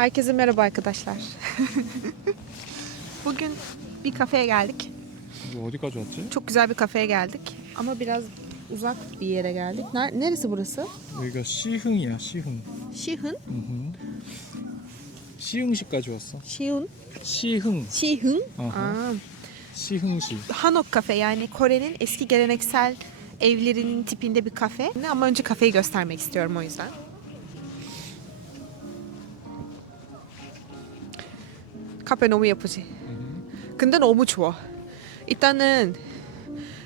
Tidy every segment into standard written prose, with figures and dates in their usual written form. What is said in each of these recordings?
Herkese merhaba arkadaşlar. Bugün bir kafeye geldik. 어디까지 왔지? Çok güzel bir kafeye geldik. Ama biraz uzak bir yere geldik. Neresi burası? 여기가 시흥이야, 시흥. Şihın? 시흥시까지 왔어. Şihun? 시흥. Şihın? Aha. Aa. 시흥시. Hanok kafe, yani Kore'nin eski geleneksel evlerinin tipinde bir kafe. Ama önce kafeyi göstermek istiyorum o yüzden. 카페 너무 예쁘지? 근데 너무 좋아. 일단은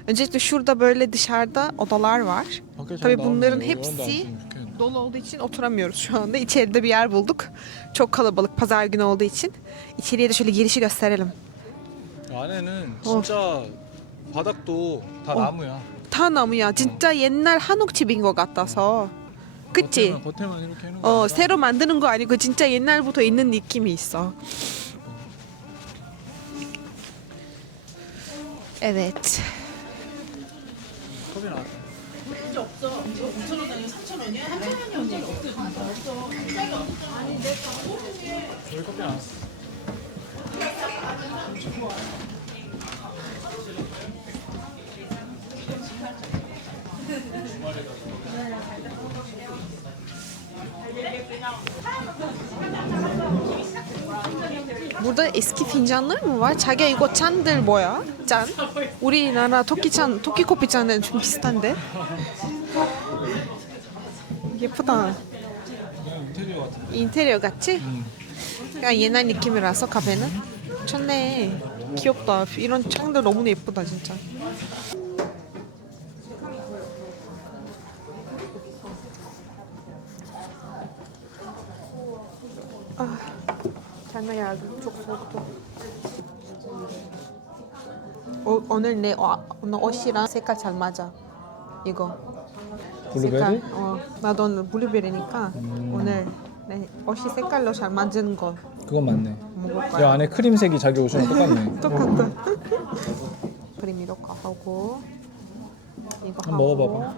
öncelikle şurada böyle dışarıda odalar var. Tabii bunların hepsi dolu olduğu için oturamıyoruz şu anda. İçeride bir yer bulduk. Çok kalabalık pazar günü olduğu için. İçeriye de şöyle girişi gösterelim. 안에는 진짜 바닥도 다 나무야. 다 나무야. 진짜 옛날 한옥집인 것 같아서. 그치? 겉에만 이렇게 해놓은 거. 새로 만드는 거 아니고 진짜 옛날부터 있는 느낌이 있어. Evet. 컵이 나왔어. 저기 커피 나왔어. Burada eski fincanlar mı var? 자기야 이거 잔들 뭐야? 짠? 우리나라 토끼잔, 토끼커피 잔은 좀 비슷한데? 예쁘다. 그냥 인테리어 같은데. 인테리어 같지? 그냥 옛날 느낌이라서 카페는 좋네. 귀엽다. 이런 창들 너무 예쁘다 진짜. 아, 장난 geldi. Çok soğuktu. 오늘 오늘 옷이랑 색깔 잘 맞아. 이거. 블루베리? 나도 오늘 블루베리니까 오늘 내 옷이 색깔로 잘 맞는 거 그건 맞네. 먹을 야, 거야. 안에 크림색이 자기 옷이랑 똑같네. 똑같다. 크림 이렇게 하고 이거 한번 하고. 먹어봐봐.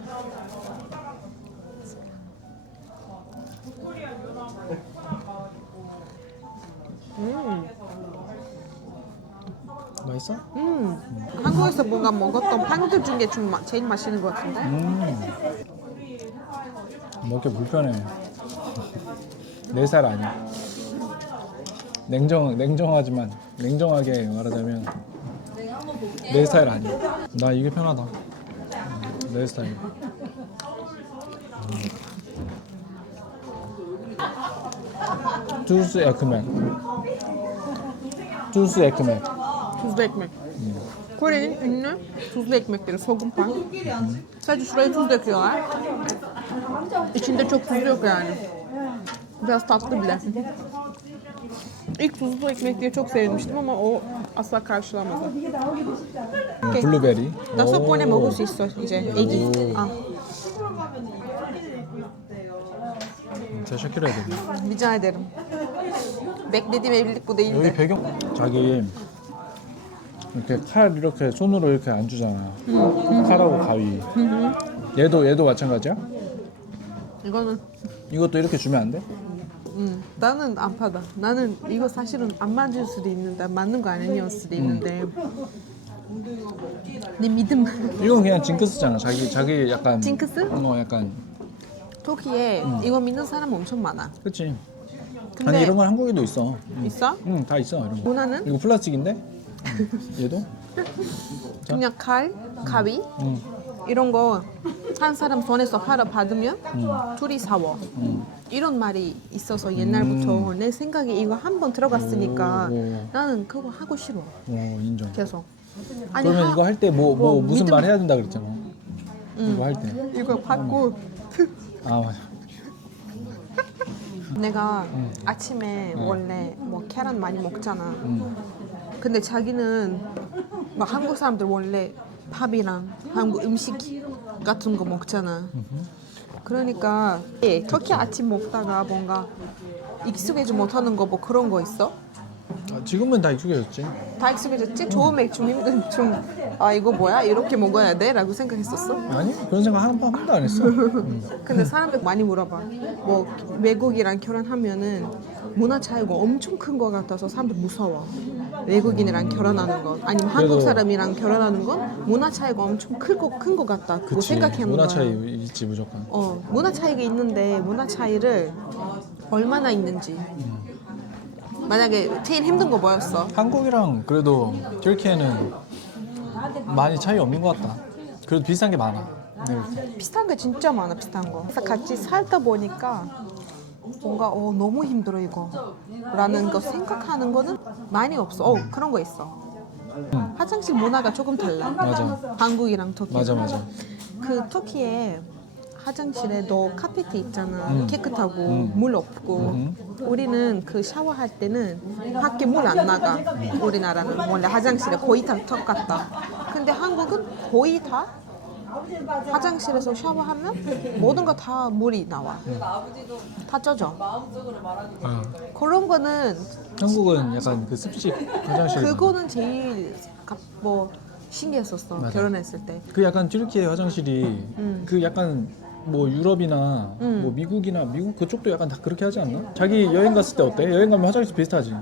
맛있어? 한국에서 뭔가 먹었던 빵들 중에 좀 제일 맛있는 것 같은데? 먹기 불편해. 내 살 아니야. 냉정하지만 냉정하게 말하자면 내 스타일 아니야. 나 이게 편하다. 내 스타일. 주스 에크맥. 주스 에크맥. Tuzlu ekmek. Kore'nin ünlü tuzlu ekmekleri, sogunpan. Sadece şuraya tuz döküyorlar. İçinde çok tuz yok yani. Biraz tatlı bile. İlk tuzlu ekmek diye çok sevinmiştim ama o asla karşılamadı. 블루베리. 5번에 먹을 수 있어 이제 애기. 아, 제가 샤키라 해야 되네. rica ederim. Beklediğim evlilik bu 여기 değildi. 배경 자기 이렇게 칼 이렇게 손으로 이렇게 안 주잖아. 칼하고 가위. 얘도 마찬가지야? 이거는 이것도 이렇게 주면 안 돼? 나는 안 받아. 나는 이거 사실은 안 맞을 수도 있는데 맞는 거 아니었을 수도 있는데 내 믿음. 이건 그냥 징크스잖아. 자기 약간 징크스? 약간 터키에 이거 믿는 사람 엄청 많아. 그렇지. 근데 아니 이런 건 한국에도 있어. 있어? 응, 다 있어 이런 거. 문화는 이거 플라스틱인데? 얘도? 그냥 칼, 가위 응. 이런 거 한 사람 손에서 하나 받으면 둘이 사워. 이런 말이 있어서 옛날부터 내 생각에 이거 한 번 들어갔으니까 오. 나는 그거 하고 싫어. 인정. 계속. 그러면 이거 할 때 뭐 무슨 믿음- 말 해야 된다 그랬잖아. 이거 할 때. 이거 받고 아 맞아. 내가 아침에 원래 뭐 계란 많이 먹잖아. 근데 자기는 막 한국 사람들 원래 밥이랑 한국 음식 같은 거 먹잖아. 그러니까 터키 아침 먹다가 뭔가 익숙하지 못하는 거 뭐 그런 거 있어? 지금은 다 익숙해졌지. 다 익숙해졌지? 처음에 좀 아 이거 뭐야? 이렇게 먹어야 돼? 라고 생각했었어? 아니 그런 생각 한 번도 안 했어. 근데 사람들 많이 물어봐. 뭐 외국이랑 결혼하면은 문화 차이가 엄청 큰 것 같아서 사람들 무서워. 외국인이랑 결혼하는 건 아니면 한국 그래도- 사람이랑 결혼하는 건 문화 차이가 엄청 큰 것 같다. 고 그치. 생각하는 문화 거야. 차이 있지 무조건. 문화 차이가 있는데 문화 차이를 얼마나 있는지. 만약에 제일 힘든 거 뭐였어? 한국이랑 그래도 튀르키예는 많이 차이 없는 것 같다. 그래도 비슷한 게 많아. 네. 비슷한 게 진짜 많아. 비슷한 거. 그래서 같이 살다 보니까 뭔가 너무 힘들어 이거 라는 거 생각하는 거는 많이 없어. 그런 거 있어. 화장실 문화가 조금 달라. 맞아. 한국이랑 터키. 맞아. 그 터키에 화장실에 너 카페트 있잖아. 깨끗하고 물 없고. 우리는 그 샤워할 때는 밖에 물 안 나가. 우리나라는 원래 화장실에 거의 다 똑같다. 근데 한국은 거의 다 화장실에서 샤워하면 모든 거 다 물이 나와. 다 젖어. 그런 거는 한국은 약간 그 습식 화장실. 그거는 제일 뭐 신기했었어. 맞아. 결혼했을 때. 그 약간 튀르키예 화장실이 그 약간 뭐 유럽이나 뭐 미국이나 미국 그쪽도 약간 다 그렇게 하지 않나? 자기 여행 갔을 때 어때? 여행 가면 화장실 비슷하지?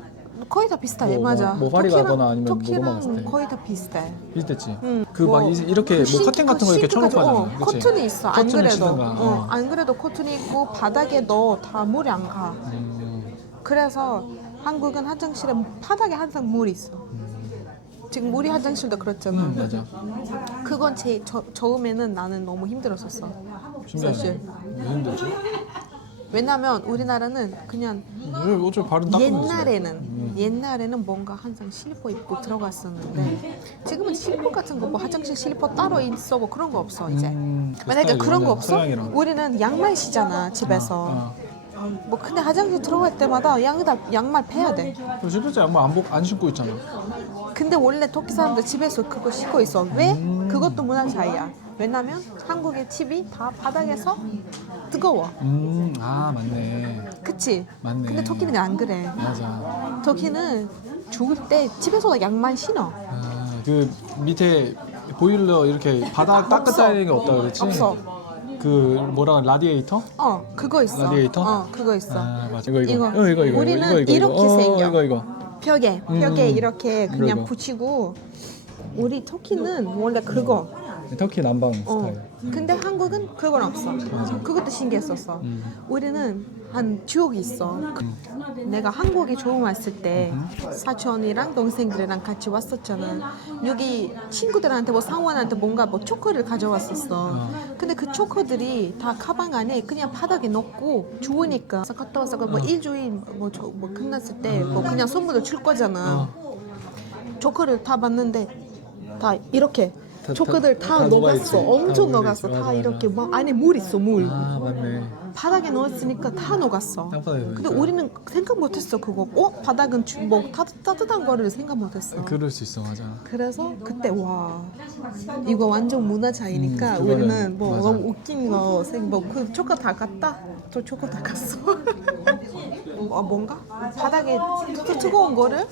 거의 다 비슷해. 뭐, 맞아. 뭐 파리 가거나 아니면 터키랑 뭐 로마 갔을 때. 거의 다 비슷해. 비슷했지? 뭐 그 막 이렇게 뭐 커튼 같은 거 이렇게 쳐놓고 하잖아. 그치? 커튼이 있어. 안 커튼을 그래도 치든가, 안 그래도 커튼이 있고 바닥에 너 다 물이 안 가. 그래서 한국은 화장실에 바닥에 항상 물이 있어. 지금 우리 화장실도 그렇잖아. 맞아. 그건 처음에는 나는 너무 힘들었었어. 사실. 왜 힘들지? 왜냐면 우리나라는 그냥 왜 어차피 발은 닦으면 옛날에는 뭔가 항상 슬리퍼 입고 들어갔었는데 지금은 슬리퍼 같은 거 뭐 화장실 슬리퍼 따로 있어 뭐 그런 거 없어 이제. 만약에 그런 거 없어? 서양이랑. 우리는 양말 신잖아 집에서. 뭐 근데 화장실 들어갈 때마다 양말 빼야 돼. 실제 양말 안 신고 있잖아. 근데 원래 터키 사람들 집에서 그거 신고 있어. 왜? 그것도 문화 차이야. 왜냐면 한국의 집이 다 바닥에서 뜨거워. 아 맞네. 그치? 맞네. 근데 터키는 안 그래. 맞아. 터키는 죽을 때 집에서 양말 신어. 그 밑에 보일러 이렇게 바닥 닦았다는 게 없다 그랬지? 없어. 그 뭐라 라디에이터? 그거 있어. 라디에이터? 그거 있어. 맞아. 이거. 우리는 이거. 이렇게 생겨. 이거. 벽에 이렇게 그냥 이거. 붙이고. 우리 터키는 원래 그거. 터키 남방 스타일. 근데 한국은 그건 없어. 그것도 신기했었어. 우리는 한 추억이 있어. 내가 한국에 처음 왔을 때 사촌이랑 동생들이랑 같이 왔었잖아. 여기 친구들한테 뭐 상원한테 뭔가 뭐 초코를 가져왔었어. 근데 그 초코들이 다 가방 안에 그냥 바닥에 넣고 주우니까 갔다 와서 뭐 일주일 뭐 끝났을 때 뭐 그냥 선물을 줄 거잖아. 초코를 다 봤는데 다 이렇게 초코들 다 녹았어. 엄청 녹았어. 다 이렇게 막 안에 물 있어, 물. 맞네. 바닥에 넣었으니까 다 녹았어. 땅바닥에 근데 넣으니까. 우리는 생각 못했어 그거. 바닥은 뭐 따뜻한 거를 생각 못했어. 그럴 수 있어, 맞아. 그래서 그때 와 이거 완전 문화 차이니까 그거는 우리는 뭐 맞아. 너무 웃긴 거 그 초코 다 갔다 또 초코 다 갔어. 뭔가 바닥에 뜨거운 거를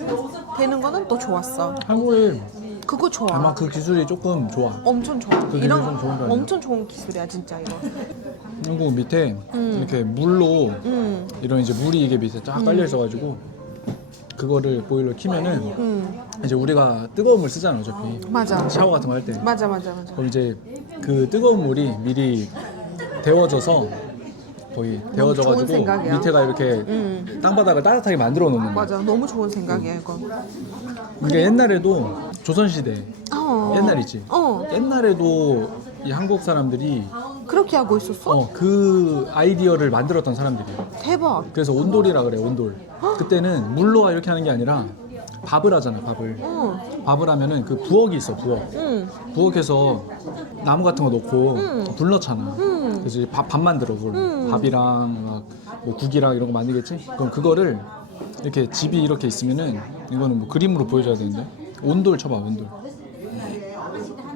대는 거는 또 좋았어. 한국에 그거 좋아. 아마 그 기술이 조금 좋아. 엄청 좋아. 기술이 좀 좋은 거 아니야? 엄청 좋은 기술이야 진짜 이거. 한국 밑에 이렇게 물로 이런 이제 물이 이게 밑에 쫙 깔려 있어가지고 그거를 보일러 키면은 이제 우리가 뜨거운 물 쓰잖아 어차피. 맞아. 샤워 같은 거 할 때. 맞아. 그럼 이제 그 뜨거운 물이 미리 데워져서 거의 데워져가지고 생각이야. 밑에가 이렇게 땅바닥을 따뜻하게 만들어 놓는 거야. 맞아. 너무 좋은 생각이야 이거. 이게 옛날에도 조선시대 옛날이지. 어. 옛날에도 이 한국 사람들이 그렇게 하고 있었어? 그 아이디어를 만들었던 사람들이에요. 대박. 그래서 온돌이라 그래 온돌. 그때는 물로 이렇게 하는 게 아니라 밥을 하잖아 밥을. 밥을 하면은 그 부엌이 있어 부엌. 부엌에서 나무 같은 거 넣고 불 넣잖아. 그래서 이제 밥 만들어 그걸. 밥이랑 막 뭐 국이랑 이런 거 만들겠지. 그럼 그거를 이렇게 집이 이렇게 있으면은 이거는 뭐 그림으로 보여줘야 되는데 온돌 쳐봐 온돌.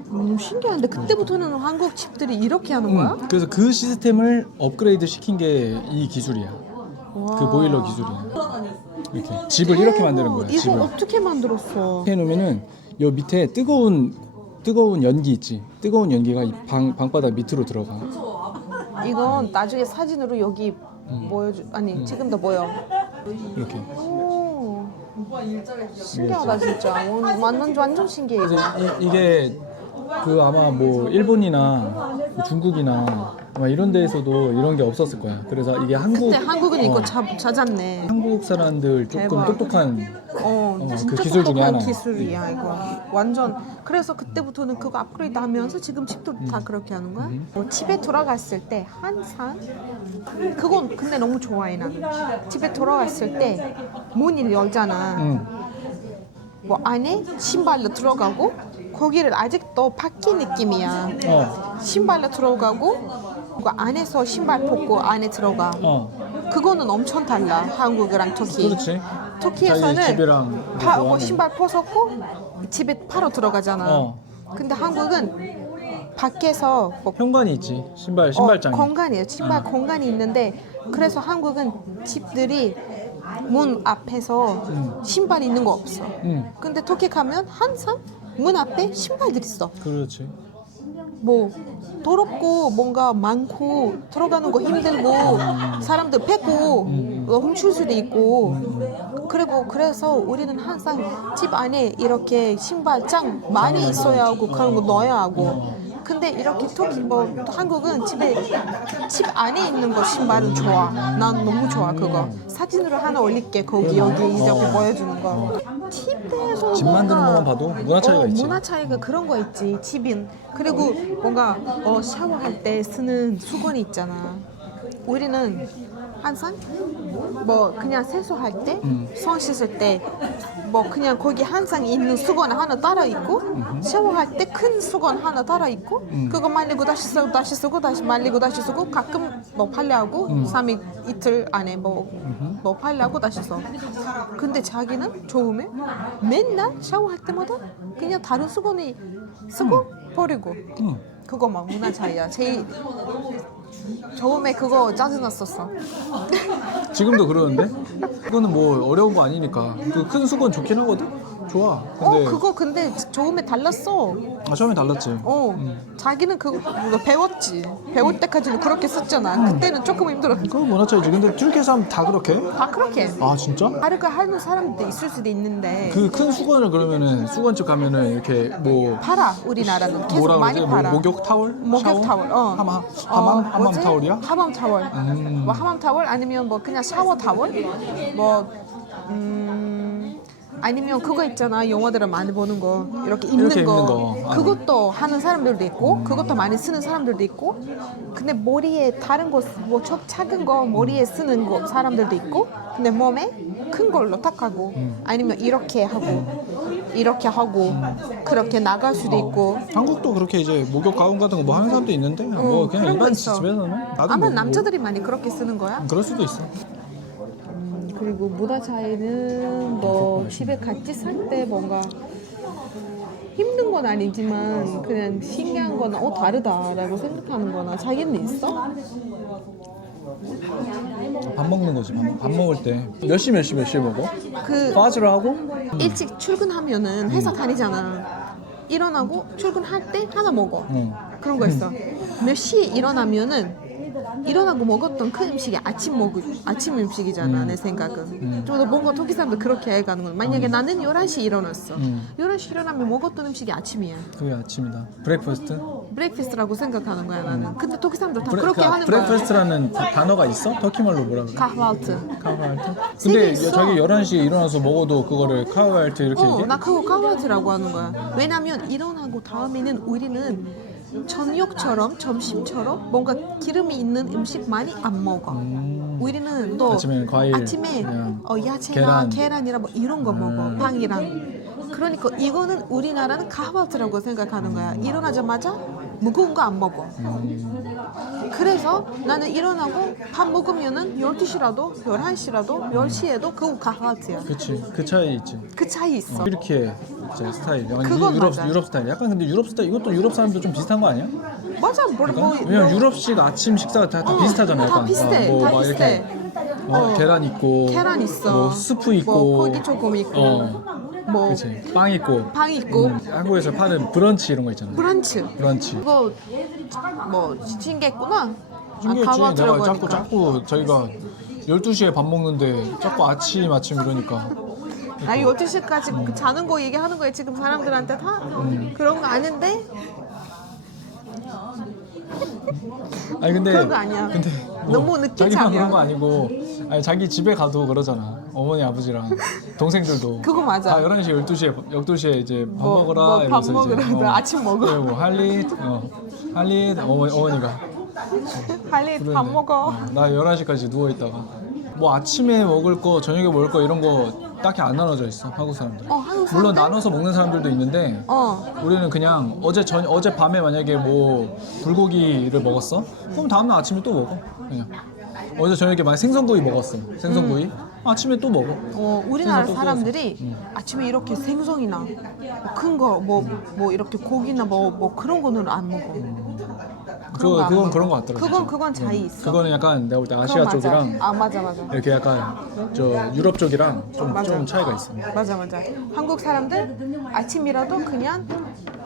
너무 신기한데 그때부터는 한국 집들이 이렇게 하는 거야? 그래서 그 시스템을 업그레이드 시킨 게 이 기술이야. 그 보일러 기술이야. 이렇게 집을 이렇게 만드는 거야. 이거 집을 어떻게 만들었어? 이렇게 해놓으면은 요 밑에 뜨거운 연기 있지. 뜨거운 연기가 이 방바닥 밑으로 들어가. 이건 나중에 사진으로 여기 보여줘. 아니 지금도 보여. 이렇게. 오, 신기하다 진짜. 완전 신기해. 이거. 그래서 이게 그 아마 뭐 일본이나 중국이나 아마 이런 데에서도 이런 게 없었을 거야. 그래서 이게 그때 한국은 이거 찾았네. 한국 사람들 조금 대박. 똑똑한 진짜 그 기술 중에 똑똑한 하나. 기술이야 이거. 완전. 그래서 그때부터는 그거 업그레이드 하면서 지금 집도 다 그렇게 하는 거야. 집에 돌아갔을 때 항상 그건 근데 너무 좋아해 나는. 집에 돌아갔을 때 문을 열잖아. 뭐 안에 신발로 들어가고 거기를 아직도 바뀐 느낌이야. 신발로 들어가고 그 안에서 신발 벗고 안에 들어가. 그거는 엄청 달라 한국이랑 터키. 그렇지. 터키에서는 자기 집이랑 뭐 신발 벗었고 집에 바로 들어가잖아. 근데 한국은 밖에서 뭐 현관이 있지. 신발장이. 공간이에요. 신발 공간이 있는데 그래서 한국은 집들이 문 앞에서 신발 있는 거 없어. 근데 터키 가면 항상 문 앞에 신발들 있어. 그렇지. 뭐 더럽고 뭔가 많고 들어가는 거 힘들고 사람들 뺏고 훔칠 수도 있고 그래서 우리는 항상 집 안에 이렇게 신발장 많이 있어야 하고 그런 거 넣어야 하고 근데 이렇게 터키 뭐 한국은 집 안에 있는 거 신발은 좋아. 난 너무 좋아 그거. 사진으로 하나 올릴게 거기 여기 이렇게 보여주는 거. 집에서 집 만드는 것만 봐도 문화 차이가 있지. 문화 차이가 그런 거 있지. 집인 그리고 뭔가 샤워할 때 쓰는 수건이 있잖아. 우리는 항상 뭐 그냥 세수할 때, 손 씻을 때 뭐 그냥 거기 항상 있는 수건 하나 따라 있고 샤워할 때 큰 수건 하나 따라 있고 그거 말리고 다시 쓰고 다시 말리고 다시 쓰고 가끔 뭐 팔려하고 3일 이틀 안에 뭐 팔려하고 다시 써. 근데 자기는 처음에 맨날 샤워할 때마다 그냥 다른 수건이 쓰고 버리고 그거만 문화 차이야. 제일 처음에 그거 짜증났었어. 지금도 그러는데? 그거는 뭐 어려운 거 아니니까. 그 큰 수건 좋긴 하거든? 좋아. 근데 그거 근데 처음에 달랐어. 처음에 달랐지. 자기는 그거 배웠지. 배울 때까지는 그렇게 썼잖아. 그때는 조금 힘들어. 그거 문화 차이지. 근데 튀르키예 사람 다 그렇게 해? 다 그렇게. 아 진짜? 다르게 하는 사람도 있을 수도 있는데 그 큰 수건을 그러면은 수건집 가면은 이렇게 뭐 팔아. 우리나라는 계속 뭐라 많이 그러지? 팔아. 목욕 타월? 목욕 샤워? 타월. 하맘 뭐지? 타월이야? 하맘 타월. 뭐 하맘 타월 아니면 뭐 그냥 샤워 타월. 뭐 아니면 그거 있잖아. 영화들을 많이 보는 거. 이렇게 입는 이렇게 거. 입는 거. 그것도 하는 사람들도 있고 그것도 많이 쓰는 사람들도 있고 근데 머리에 다른 거 뭐 작은 거 머리에 쓰는 거 사람들도 있고 근데 몸에 큰 걸로 딱 하고 아니면 이렇게 하고 그렇게 나갈 수도 있고 한국도 그렇게 이제 목욕 가운 같은 거 뭐 하는 사람도 있는데 뭐 그냥 그런 거 일반 있어. 집에서는 나도 아마 뭐 남자들이 많이 그렇게 쓰는 거야. 그럴 수도 있어. 그리고 문화 차이는 뭐 집에 같이 살 때 뭔가 힘든 건 아니지만 그냥 신기한 거나 다르다라고 생각하는 거나 자기는 있어? 밥 먹는 거지. 밥 먹을 때 몇 시 먹어? 그 빠지를 하고 일찍 출근하면은 회사 다니잖아. 일어나고 출근할 때 하나 먹어. 그런 거 있어. 몇 시에 일어나고 먹었던 그 음식이 아침 음식이잖아. 내 생각은 좀 더 뭔가 터키 사람들 그렇게 해가는 거야. 만약에 나는 11시에 일어났어. 11시 일어나면 먹었던 음식이 아침이야. 그게 아침이다. 브레이크퍼스트? 브레이크패스트라고 생각하는 거야 나는. 근데 터키 사람들 다 그렇게 하는 거야. 브레이크퍼스트라는 단어가 있어? 터키말로 뭐라 그래? 카흐알트. 카우알트? 세개 근데 있어. 자기 11시에 일어나서 먹어도 그거를 카우알트 이렇게 얘기해? 나 그거 카흐알트라고 하는 거야. 왜냐면 일어나고 다음에는 우리는 저녁처럼 점심처럼 뭔가 기름이 있는 음식 많이 안 먹어. 우리는 또 아침에는 과일, 아침에 그냥 야채나 계란이랑 뭐 이런 거 먹어. 빵이랑. 그러니까 이거는 우리나라는 카바트라고 생각하는 거야. 일어나자마자 무거운 거 안 먹어. 그래서 나는 일어나고 밥 먹으면은 12시라도 11시라도 10시에도 그거 카바트야. 그치. 그 차이 있지. 그 차이 있어. 이렇게 이제 스타일. 약간 그건 맞아. 유럽 스타일. 약간 근데 유럽 스타일 이것도 유럽 사람들 좀 비슷한 거 아니야? 맞아. 뭐 왜냐면 유럽식 아침 식사가 다 비슷하잖아요. 다 약간. 비슷해. 뭐 다 막 비슷해. 이렇게 계란 있고 계란 있어. 뭐 스프 있고 뭐 고기 조금 있고. 뭐 그치. 빵 있고 방 있고. 한국에서 파는 브런치 이런 거 있잖아. 브런치. 브런치. 그거 뭐 신기했구나. 신기했지. 가봐 내가 들어보니까. 자꾸 저희가 12시에 밥 먹는데 자꾸 아침 이러니까. 나 12시까지 자는 거 얘기하는 거야 지금 사람들한테 다 그런 거 아닌데 아니 근데 그런 거 아니야. 근데 너무 늦게 자기만 자면. 그런 거 아니고 아니 자기 집에 가도 그러잖아. 어머니 아버지랑 동생들도 그거 맞아. 다 11시 12시에 이제 밥 먹으라 밥 이러면서 먹으라 이제 아침 먹어. 그래 뭐 할리 어머니가 빨리 밥 먹어. 나 11시까지 누워 있다가 뭐 아침에 먹을 거 저녁에 먹을 거 이런 거 딱히 안 나눠져 있어 한국 사람들. 한국 물론 사람들? 나눠서 먹는 사람들도 있는데 우리는 그냥 어제 밤에 만약에 뭐 불고기를 먹었어? 그럼 다음날 아침에 또 먹어 그냥. 어제 저녁에 만약 생선구이 먹었어. 생선구이 아침에 또 먹어. 우리나라 생선 또 사람들이 아침에 이렇게 생선이나 큰 거 뭐 이렇게 고기나 뭐 그런 거는 안 먹어. 그건 그런 거 같더라고. 그건 차이 있어. 그거는 약간 내가 볼 때 그건 아시아 맞아. 쪽이랑 맞아. 이렇게 약간 저 유럽 쪽이랑 좀 맞아. 차이가 있어. 맞아. 한국 사람들 아침이라도 그냥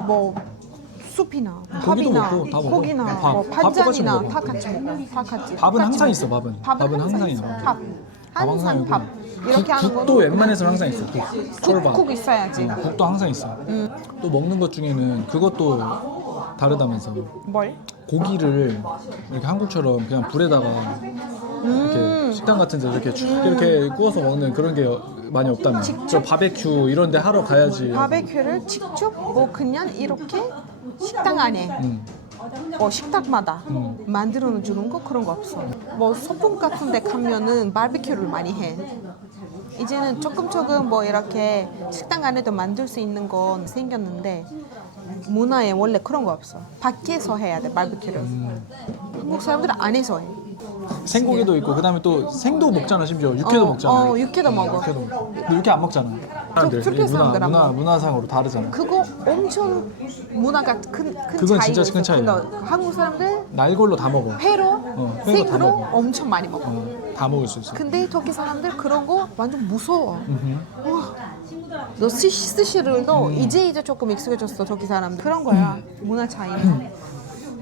뭐 숲이나 고기도 밥이나 먹고 다 먹어. 고기나 밥, 뭐 밥 똑같이 반찬이나 먹어. 다 같이 먹어. 다 같이. 밥은 똑같이 항상 먹어. 있어. 밥은 밥은 항상 있어. 있어. 밥 항상 있고. 밥. 이렇게 하는 국도 거는 웬만해서는 항상 있어. 쫄밥. 국 있어야지. 국도 항상 있어. 또 먹는 것 중에는 그것도 다르다면서 뭘? 고기를 이렇게 한국처럼 그냥 불에다가 이렇게 식당 같은 데 이렇게 구워서 먹는 그런 게 많이 없다며. 저 바베큐 이런 데 하러 가야지. 바베큐를 직접 뭐 그냥 이렇게 식당 안에 식당마다 만들어 주는 거 그런 거 없어. 뭐 소풍 같은 데 가면은 바베큐를 많이 해. 이제는 조금 뭐 이렇게 식당 안에도 만들 수 있는 건 생겼는데 문화에 원래 그런 거 없어. 밖에서 해야 돼 바베큐를. 한국 사람들은 안에서 해. 생고기도 있고 그다음에 또 생도 먹잖아. 심지어 육회도 먹잖아. 육회도 먹어. 근데 육회 안 먹잖아. 사람들 türkiye 사람들 안 먹어. 문화상으로 다르잖아. 그거 엄청 문화가 큰 그건 차이가 진짜 있어. 큰 차이야. 그러니까 한국 사람들 날골로 다 먹어. 회로 회로 다 생으로 먹어. 엄청 많이 먹어. 다 먹을 수 있어. 근데 터키 사람들 그런 거 완전 무서워. 너 스시를도 이제 조금 익숙해졌어 터키 사람들. 그런 거야 문화 차이.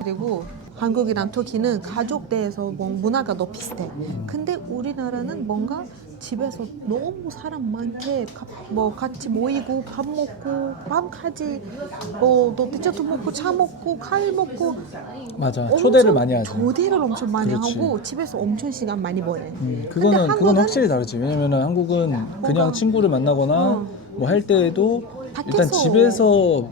그리고 한국이랑 터키는 가족 대에서 뭐 문화가 너무 비슷해. 근데 우리나라는 뭔가 집에서 너무 사람 많게 뭐 같이 모이고 밥 먹고 밤까지 뭐너 디저트 먹고 차 먹고 칼 먹고 맞아. 초대를 엄청 많이 하지. 초대를 엄청 많이 그렇지. 하고 집에서 엄청 시간 많이 보내. 그건 한국은 확실히 다르지. 왜냐면은 한국은 그냥 친구를 만나거나 뭐 할 때에도 일단 밖에서. 집에서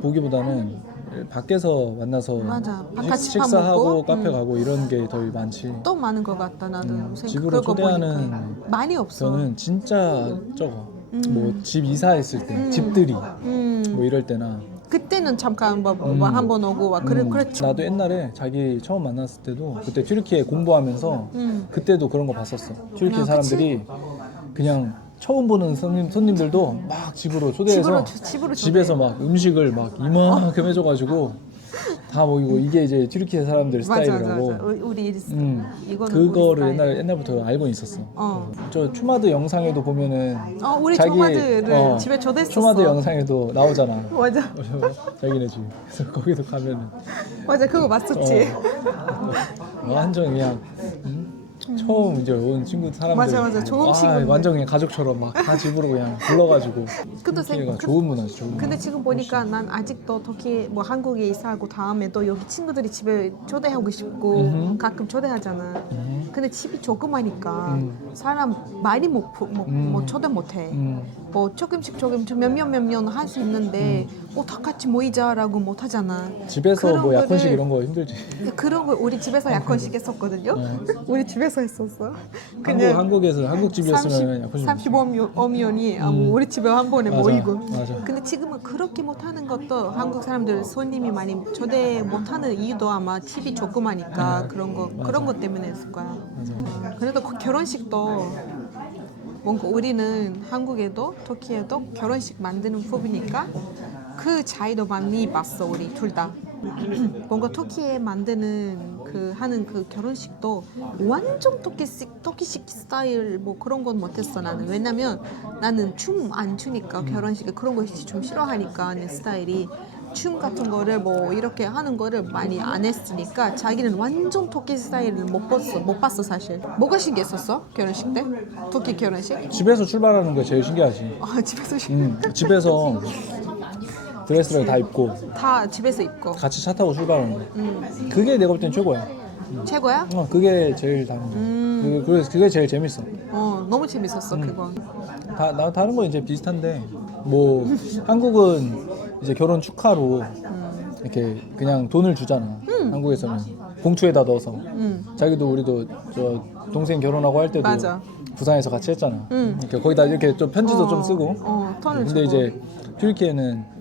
보기보다는 밖에서 만나서 맞아. 같이 밥 식사하고 먹고. 카페 가고 이런 게 더 많지. 또 많은 것 같다 나도. 집으로 그거 초대하는 보니까. 많이 없어. 저는 진짜 적어. 뭐 집 이사했을 때, 집들이 뭐 이럴 때나. 그때는 잠깐 한 번 오고 와 그랬지. 나도 옛날에 자기 처음 만났을 때도 그때 튀르키예 공부하면서 그때도 그런 거 봤었어. 튀르키예 사람들이 그냥 처음 보는 손님들도 막 집으로 초대해서 집으로 집에서 막 음식을 막 이만큼 해줘가지고 다 먹이고 이게 이제 튀르키예 사람들 스타일이라고. 맞아. 우리 이거는 그거를 우리 스타일. 옛날부터 알고 있었어. 저 추마드 영상에도 보면은 우리 자기, 초마드를 집에 초대했었어. 추마드 영상에도 나오잖아. 맞아. 자기네 집. 그래서 거기서 가면은 맞아 그거 봤었지. 완전 그냥 처음 이제 온 친구 사람들 맞아. 좋은 친구들. 완전 그냥 가족처럼 막 다 집으로 그냥 불러가지고 근데 튀르키예가 좋은 문화지. 좋은 문화. 근데 지금 보니까 난 아직도 터키 뭐 한국에 이사하고 다음에도 여기 친구들이 집에 초대하고 싶고 가끔 초대하잖아. 근데 집이 조그마니까 사람 많이 못 초대 못해. 뭐 조금씩 몇 명 할 수 있는데 다 같이 모이자라고 못 하잖아. 집에서 그런 뭐 약혼식 거를- 이런 거 힘들지. 그런 거 우리 집에서 약혼식 했었거든요. 우리 집에서 했었어. 한국에서 한국 집이었으면 약혼식 35명이 우리 집에 한 번에 맞아, 모이고. 맞아. 근데 지금은 그렇게 못하는 것도 한국 사람들 손님이 많이 초대 못하는 이유도 아마 집이 조그마니까 그런 것 때문에 했을 거야. 그래도 그 결혼식도 뭔가 우리는 한국에도 터키에도 결혼식 만드는 법이니까 그 차이도 많이 봤어 우리 둘 다. 뭔가 터키에 만드는 그 하는 그 결혼식도 완전 터키식 스타일 뭐 그런 건 못했어 나는. 왜냐면 나는 춤 안 추니까 결혼식에 그런 거 좀 싫어하니까 내 스타일이 춤 같은 거를 뭐 이렇게 하는 거를 많이 안 했으니까 자기는 완전 터키 스타일을 못 봤어 사실. 뭐가 신기했었어 결혼식 때? 터키 결혼식? 집에서 출발하는 게 제일 신기하지. 아 집에서 집에서 드레스를 다 입고 다 집에서 입고 같이 차 타고 출발하는 거. 그게 내가 볼 땐 최고야. 최고야? 그게 제일 다른 거. 그래서 그게 제일 재밌어. 너무 재밌었어 그거. 다른 건 이제 비슷한데 뭐 한국은 이제 결혼 축하로 이렇게 그냥 돈을 주잖아. 한국에서는 봉투에다 넣어서. 자기도 우리도 저 동생 결혼하고 할 때도 맞아. 부산에서 같이 했잖아. 이렇게 거기다 이렇게 좀 편지도 좀 쓰고. 턴을 근데 주고. 이제 튀르키예는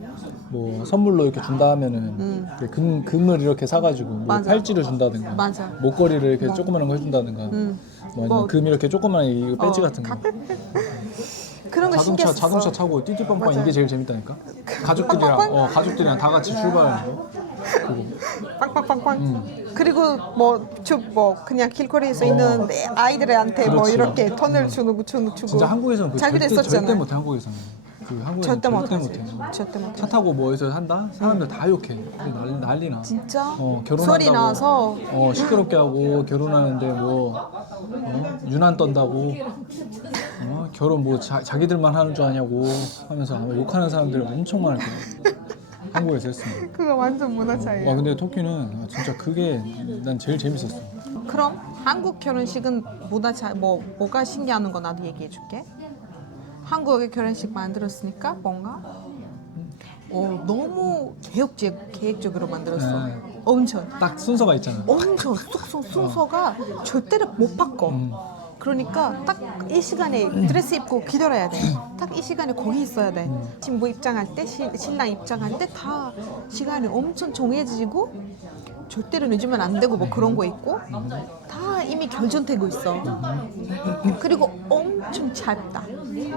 뭐 선물로 이렇게 준다 하면은 이렇게 금을 이렇게 사가지고 뭐 맞아. 팔찌를 준다든가 맞아. 목걸이를 이렇게 조그만한 거 해준다든가 뭐 아니면 금 이렇게 조그만한 이 배지 같은 거. 그런 거 신기했어. 자동차 타고 띠띠빵빵 맞아. 이게 제일 재밌다니까. 가족들이랑 다 같이 출발하는 거. 그거. 빵빵빵빵. 그리고 뭐 그냥 길거리에서 있는 내 아이들한테 뭐 그렇지. 이렇게 턴을 주고 진짜 한국에서는 그 자기도 절대 했었잖아. 못해. 한국에서는 한국에서는 절대 못해. 절대 못해. 차 타고 뭐 어디서 한다? 사람들 다 욕해. 난리나. 진짜? 결혼한다고 소리 나서 시끄럽게 하고 결혼하는데 뭐 유난 떤다고 결혼 뭐 자기들만 하는 줄 아냐고 하면서 아마 욕하는 사람들 엄청 많을 거야. 한국에서 했으면. 그거 완전 문화 차이야. 와 근데 터키는 진짜 그게 난 제일 재밌었어. 그럼 한국 결혼식은 뭐가 신기한 거 나도 얘기해 줄게. 한국의 결혼식 만들었으니까 뭔가 너무 계획적으로 만들었어. 엄청. 딱 순서가 있잖아. 엄청 순서가 절대로 못 바꿔. 그러니까 딱 이 시간에 드레스 입고 기다려야 돼. 딱 이 시간에 거기 있어야 돼. 신부 입장할 때, 신랑 입장할 때 다 시간이 엄청 정해지고 절대로 늦으면 안 되고 뭐 그런 거 있고 다 이미 결정되고 있어. 그리고 엄청 짧다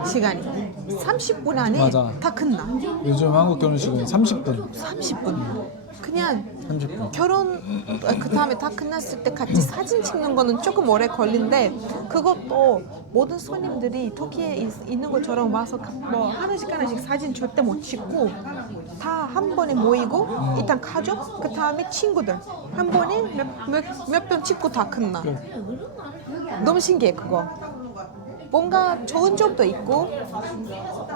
시간이. 30분 안에 맞아. 다 끝나. 요즘 한국 결혼식은 30분. 30분. 그냥 30분. 결혼 그 다음에 다 끝났을 때 같이 사진 찍는 거는 조금 오래 걸린데 그것도 모든 손님들이 터키에 있는 것처럼 와서 뭐 하나씩 사진 절대 못 찍고 다 한 번에 모이고 일단 가족 그 다음에 친구들 한 번에 몇 번 찍고 다 끝나. 너무 신기해 그거. 뭔가 좋은 점도 있고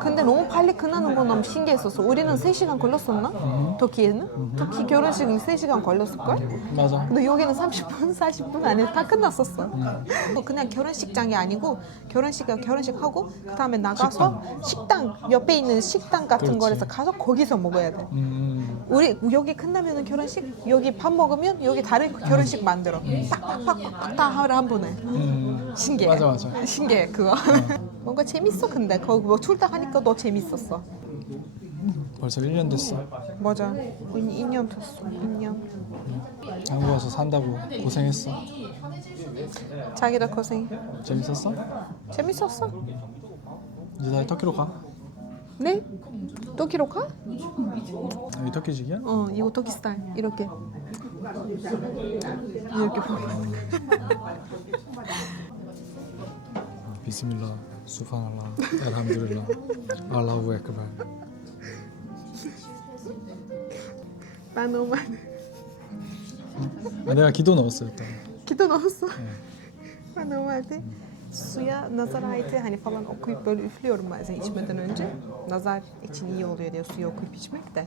근데 너무 빨리 끝나는 건 너무 신기했었어. 우리는 3시간 걸렸었나? 터키에는? 터키 결혼식은 3시간 걸렸을걸? 맞아. 근데 여기는 30분, 40분 안에 다 끝났었어. 그냥 결혼식장이 아니고 결혼식 하고 그 다음에 나가서 식당 옆에 있는 식당 같은 그렇지. 거에서 가서 거기서 먹어야 돼. 우리 여기 끝나면은 결혼식 여기 밥 먹으면 여기 다른 결혼식 만들어. 팍팍팍팍 다 하루 한 번에. 신기해. 맞아. 신기해 그거. 뭔가 재밌어 근데 거기 뭐 출당하니까 더 재밌었어. 벌써 1년 됐어. 맞아. 2년 됐어. 2년. 한국 와서 산다고 고생했어. 자기도 고생. 재밌었어? 재밌었어. 이제 다시 터키로 가? 네? 터키로 가? 여기 터키식이야? 이거 터키 스타일 이렇게 보면 비스밀라, 수파날라, 엘함드릴라, 알라후 에크발. 나 너무 내가 기도 넣었어 일단. 기도 넣었어. Ben normalde suya nazar ayeti hani falan okuyup böyle üflüyorum bazen içmeden önce. Nazar için iyi oluyor diye suyu okuyup içmek de.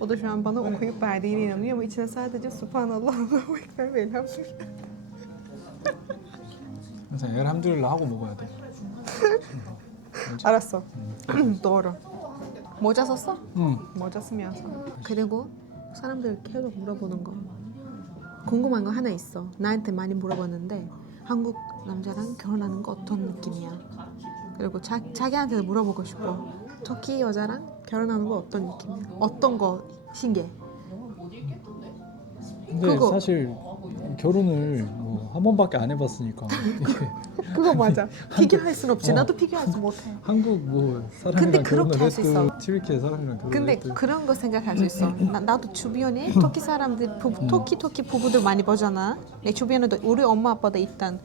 O da şu an bana okuyup verdiğine inanıyor ama içine sadece Subhanallah, Allahu Ekber ve Elhamdülillah. 그래서 엘함드릴라 하고 먹어야 돼. 알았어. doğru. 모자 썼어? 응. 모자 쓰면서. 그리고 사람들 계속 물어보는 거. 궁금한 거 하나 있어. 나한테 많이 물어봤는데 한국 남자랑 결혼하는 거 어떤 느낌이야? 그리고 자기한테 물어보고 싶어. 터키 여자랑 결혼하는 거 어떤 느낌이야? 어떤 거 신기해? 근데 그거. 사실 결혼을 뭐 한 번밖에 안 해봤으니까 이게 그거 맞아. 비교할 순 없지. 어. 나도 비교할 수 못해. 한국 뭐 근데 사람이랑 그렇게 결혼을 할수 있어. 해도 튀르키예 사람이랑 결혼을 근데 해도 그런 거 생각할 수 있어. 나도 주변에 터키 사람들, 터키 부부들 많이 보잖아. 내 주변에도 우리 엄마 아빠도 일단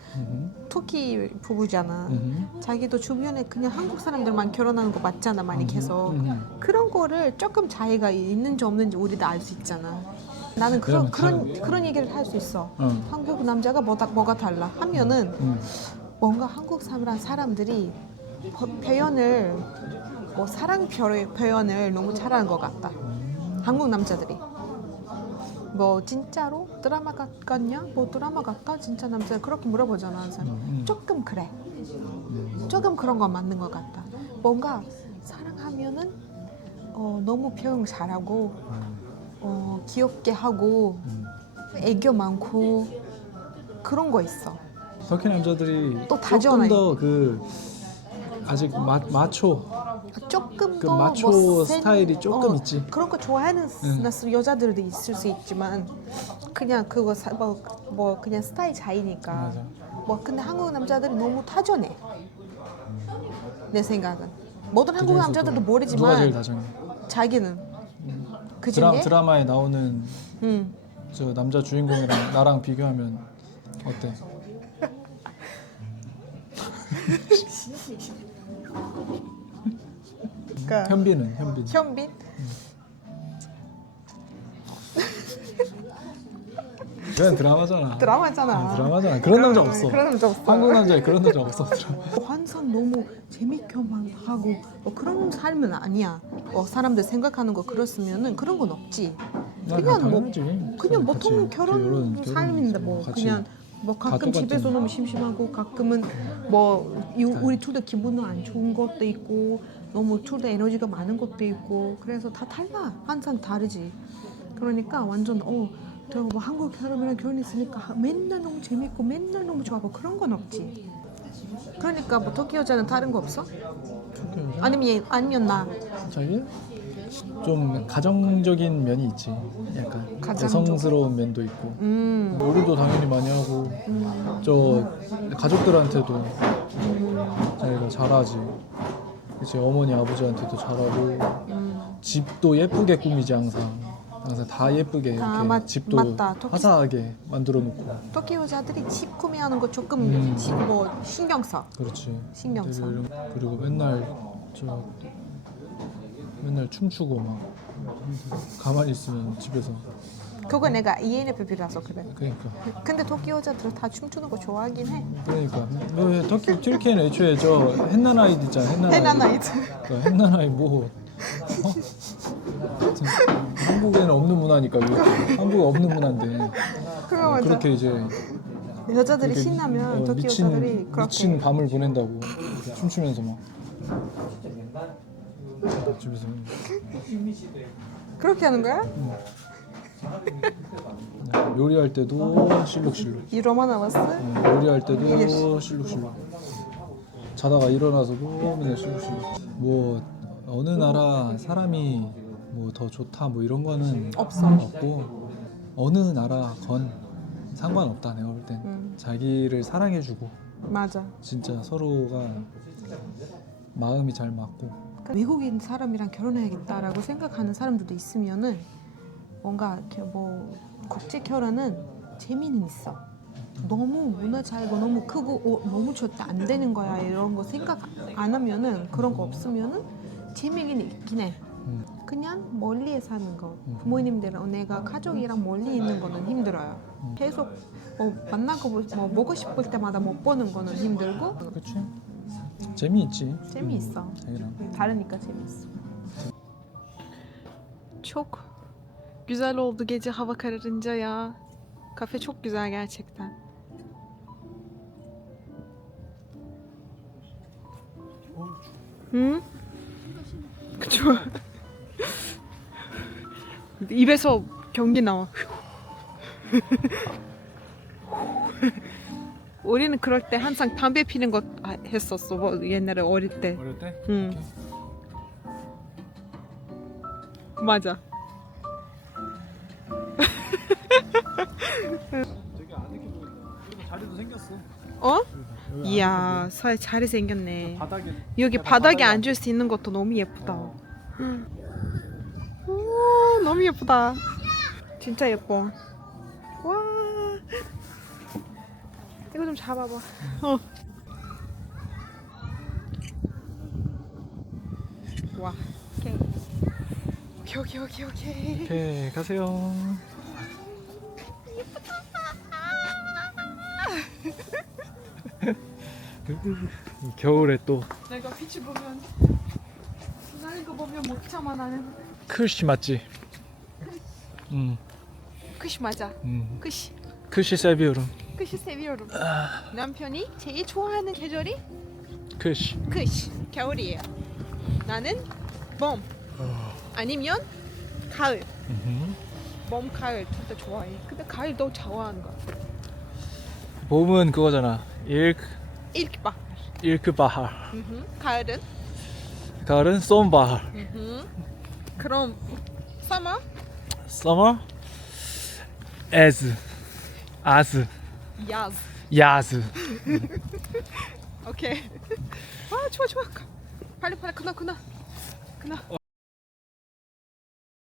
터키 부부잖아. 자기도 주변에 그냥 한국 사람들만 결혼하는 거 맞잖아, 많이 계속. 그런 거를 조금 차이가 있는지 없는지 우리도 알 수 있잖아. 나는 그런 얘기를 할 수 있어. 한국 남자가 뭐가 달라 하면은 뭔가 한국 사람들이 표현을 뭐 사랑 표현을 너무 잘하는 것 같다. 한국 남자들이 뭐 진짜로 드라마 같냐? 뭐 드라마 같다? 진짜 남자 그렇게 물어보잖아. 항상. 조금 그래. 조금 그런 거 맞는 것 같다. 뭔가 사랑하면은 너무 표현 잘하고 귀엽게 하고 애교 많고 그런 거 있어. 터키 남자들이 또 다정해. 조금 더 그 아직 마초 조금 그 더 마초 뭐 스타일이 조금 있지. 그런 거 좋아하는 여자들도 있을 수 있지만 그냥 그거 뭐 그냥 스타일 차이니까. 맞아. 뭐 근데 한국 남자들이 너무 타전해. 내 생각은. 모든 한국 남자들도 누가 제일 모르지만 다정해? 자기는 그 중에 드라마에 나오는 응. 저 남자 주인공이랑 나랑 비교하면 어때? 그러니까 현빈. 현빈? 그건 드라마잖아. 드라마잖아. 드라마잖아. 그런 남자 없어. 그런 남자 없어. 한국 남자에 그런 남자 없어. 환상 너무 재밌게만 하고 그런 삶은 아니야. 사람들 생각하는 거 그렇으면은 그런 건 없지. 그냥 뭐 당연하지. 그냥 보통 같이 결혼 삶인데 뭐 같이 그냥 뭐 가끔 똑같은- 집에서 너무 심심하고 가끔은 뭐 우리 둘 다 기분은 안 좋은 것도 있고 너무 둘 다 에너지가 많은 것도 있고 그래서 다 달라. 항상 다르지. 그러니까 완전 내가 뭐 한국 사람이랑 결혼했으니까 맨날 너무 재밌고 맨날 너무 좋아하고 그런 건 없지. 그러니까 뭐 터키 여자는 다른 거 없어? 아니면 나 자기 좀 가정적인 면이 있지. 약간 가정적? 여성스러운 면도 있고. 요리도 당연히 많이 하고. 저 가족들한테도 자기가 잘하지. 그치 어머니 아버지한테도 잘하고. 집도 예쁘게 꾸미지 항상 다 예쁘게 이렇게 집도 맞다. 화사하게 만들어 놓고. 터키 여자들이 집 구매하는 거 조금 뭐 신경 써. 그렇지. 신경 써. 그리고 맨날 춤추고 막 가만히 있으면 집에서. 그거 내가 ENFP라서 그래. 그러니까 근데 터키 여자들 다 춤추는 거 좋아하긴 해. 그러니까 왜 튀르키예는 애초에 저 헨나나이드 있잖아. 헤나나이트. 그 헨나나이 뭐 한국에는 없는 문화니까 한국에 없는 문화인데 그거 맞아. 그렇게 이제 여자들이 그렇게 신나면 터키 여자들이 그렇게 미친 밤을 보낸다고 이렇게 춤추면서 막 집에서 그렇게 하는 거야? 요리할 때도 실룩실룩. 이 로마 나왔어? 요리할 때도 실룩실룩. 자다가 일어나서도 맨날 실룩실룩. 뭐 어느 나라 사람이 뭐 더 좋다 뭐 이런 거는 없고 어느 나라건 상관없다. 내가 볼 땐 자기를 사랑해주고 맞아. 진짜 서로가 마음이 잘 맞고. 외국인 사람이랑 결혼해야겠다라고 생각하는 사람들도 있으면은 뭔가 이렇게 뭐 국제 결혼은 재미는 있어. 너무 문화 차이가 너무 크고 너무 절대 안 되는 거야 이런 거 생각 안 하면은 그런 거 없으면은 재미는 있긴 해. 그냥 멀리에 사는 거 부모님들은 내가 가족이랑 멀리 있는 거는 힘들어요. 계속 만나고 뭐 보고 싶을 때마다 못 보는 거는 힘들고. 그렇지. 재미있지. 재미있어. 자기랑. 다르니까 재밌어. Çok güzel oldu gece hava kararınca ya. Kafe çok güzel gerçekten. 응? 좋아. 입에서 경기 나와. 우리는 그럴 때 항상 담배 피는 거 했었어. 뭐 옛날에 어릴 때. 어릴 때? 응. 맞아. 되게 아늑해 보인다. 자리도 생겼어. 어? 여기 이야, 서해 잘 생겼네. 바닥에 여기 약간 바닥에 바닥에 앉을 수 있는 것도 너무 예쁘다. 어. 오, 너무 예쁘다. 진짜 예뻐. 와. 이거 좀 잡아봐. 어. 와. 오케이. 오케이. 오케이 가세요. 겨울에 또 내가 빛을 보면 나는 거 보면 못 참아 나는. 크시 맞지? 크시 맞아. 크시. 크시 세비오름. 크시 세비오름. 남편이 제일 좋아하는 계절이 크시. 크시. 겨울이에요. 나는 봄. 아니면 가을. 봄, 가을 둘 다 좋아해. 근데 가을 더 좋아하는 거 같아. 봄은 그거잖아. 일기바. 일크바하. 가을은? 가을은 솜바하. 그럼 summer? Summer as Yaz. 야즈. 오케이. 아 좋아. 빨리 그나.